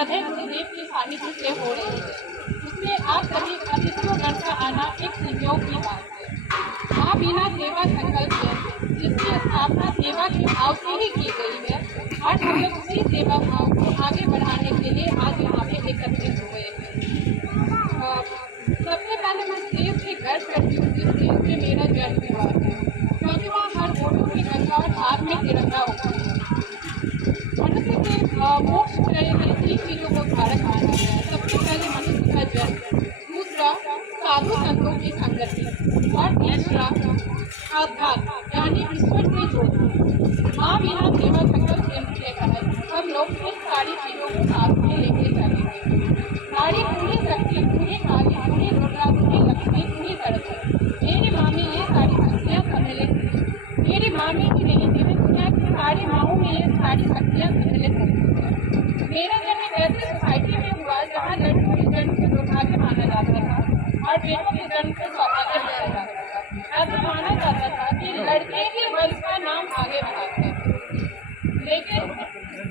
श्रद्धेय गुरुदेव की सानिध्य से हो रही है, उसमें आप सभी अतिथियों का आना एक संयोग की बात है। माँ बिना सेवा संकल्प है, जिसकी स्थापना सेवा के भाव से ही की गई है, और हम लोग उसी सेवा भाव को आगे बढ़ाने के लिए आज यहाँ पे एकत्रित हुए हैं। सबसे पहले मैं देश से गर्व करती हूँ जिस देश में मेरा जन्म हुआ है, क्योंकि वहाँ हर वोटों की गंगा और हाथ में तिरंगा होता है। मनुष्य के मोक्ष प्रेरणा 3 चीजों को कारक माना गया है। सबसे पहले मनुष्य का जन्म, दूसरा साधु संतों की संगति, और तीसरा आध्यात्म यानी ईश्वर से जोड़ना। माँ बिना सेवा संकल्प केंद्र के तहत हम लोग इन सारी चीजों को साथ में लेके चलेंगे। नारी पूरी शक्ति, पूरी काली, पूरी दुर्गा, पूरी लक्ष्मी, पूरी सरस्वती। मेरी मामी ये सारी शक्तियाँ सम्मिलित हैं। मेरी मामी ही नहीं, पूरी दुनिया की सारी माओं में ये सारी शक्तियाँ सम्मिलित हैं। मेरा जन्म एक ऐसी सोसाइटी में हुआ जहाँ लड़कियों के जन्म को दुर्भाग्य माना जाता था और बेटों के जन्म को सौभाग्य माना जाता था। ऐसा माना जाता था कि लड़के ही वंश का नाम आगे बढ़ाते हैं। लेकिन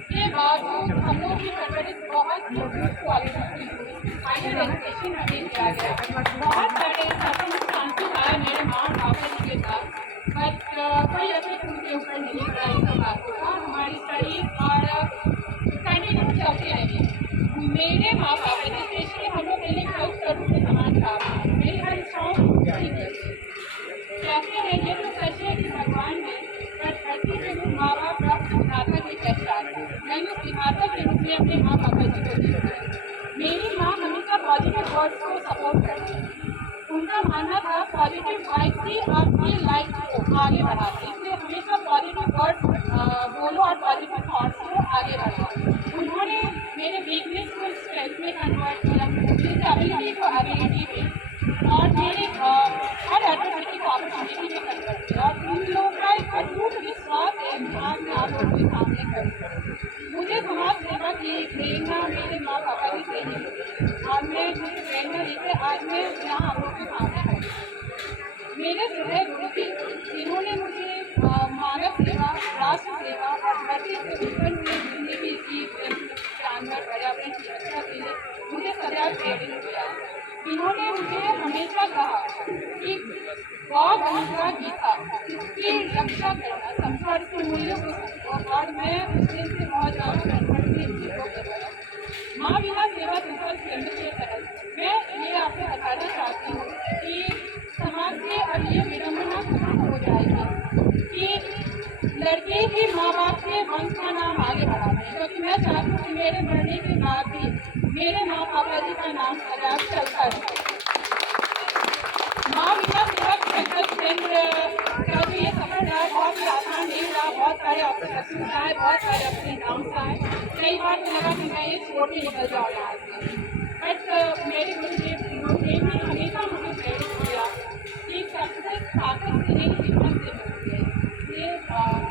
के बावजूद हम लोग की प्रकटित बहुत फाइनल एजुकेशन हमें दिया गया। बहुत सारे सर्कमस्टांसेस आए मेरे माँ और पापा जी के साथ, बट कोई इफेक्ट उनके ऊपर नहीं पड़ा इन सब बातों का। हमारी स्टडीज और कंटिन्यू चलती रही। मेरे माँ बाप ने स्पेशली हम लोग के लिए हेल्प करूँ के समान काम, मेरी हर इच्छाओं को पूरी करते कहते हैं। ये तो सच है कि भगवान ने धरती पे माँ बाप रक्त विधाता की पहचान, मैंने विधाता के रूप में अपने माँ बाबा जी को देखा है। मेरी माँ हमेशा पॉजिटिव वर्ड्स को सपोर्ट करती है। उनका मानना था पॉजिटिव वाइब्स ही आपकी लाइफ को आगे बढ़ाते हैं, इसलिए हमेशा पॉजिटिव वर्ड्स बोलो और पॉजिटिव थॉट्स को आगे बढ़ाओ। उन्होंने मेरे वीकनेस को स्ट्रेंथ में कन्वर्ट किया, डिसेबिलिटी को एबिलिटी में, और मेरे हर एडवर्सिटी को अपॉर्चुनिटी में कन्वर्ट किया। और उन लोगों का एक अटूट विश्वास है आज मैं आप लोगों के सामने करूँ। मुझे समाज सेवा की प्रेरणा मेरे माँ पापा जी से ही मिली, और मैं मुझे प्रेरणा लेकर आज मैं यहाँ आप लोगों के सामने खड़ी। मेरे श्रद्धेय गुरु जी, जिन्होंने मुझे मानव सेवा, राष्ट्र सेवा और धरती से उत्पन्न हुए जितने भी जीव जानवर पर्यावरण की रक्षा के लिए मुझे सदैव प्रेरित किया। इन्होंने मुझे हमेशा कहा कि गौ गंगा गीता की रक्षा करना, संसार के मूल्यों को समझो, और मैं उस दिन से बहुत ज़्यादा कन्वर्ट थी। माँ बिना सेवा संकल्प केंद्र के तहत मैं ये आपसे बताना चाहती हूँ कि समाज से अब ये विडम्बना खत्म हो जाएगी कि लड़के ही माँ बाप के वंश का नाम आगे बढ़ाते हैं, क्योंकि मैं चाहती हूँ कि मेरे मरने के बाद भी मेरे माँ पापा जी का नाम सदैव चलता रहे। माँ बिना सेवा संकल्प केंद्र का जो ये सफर रहा बहुत ही आसान नहीं रहा। बहुत सारे ऑब्स्टेकल्स आए, बहुत सारे अपने डाउन्स आए। कई बार तो लगा कि मैं ये छोड़ के निकल जाऊँ यहाँ से, बट मेरे गुरुदेव ने हमेशा मुझे प्रेरित किया कि सक्सेस ताकत से नहीं, हिम्मत से मिलती है। ये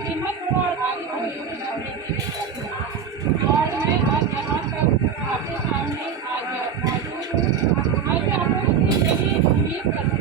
हिम्मत हो और आगे बढ़े और मैं आज यहाँ पर आपके सामने आज मौजूद हूँ। आज मैं आप लोगों से यही उम्मीद करती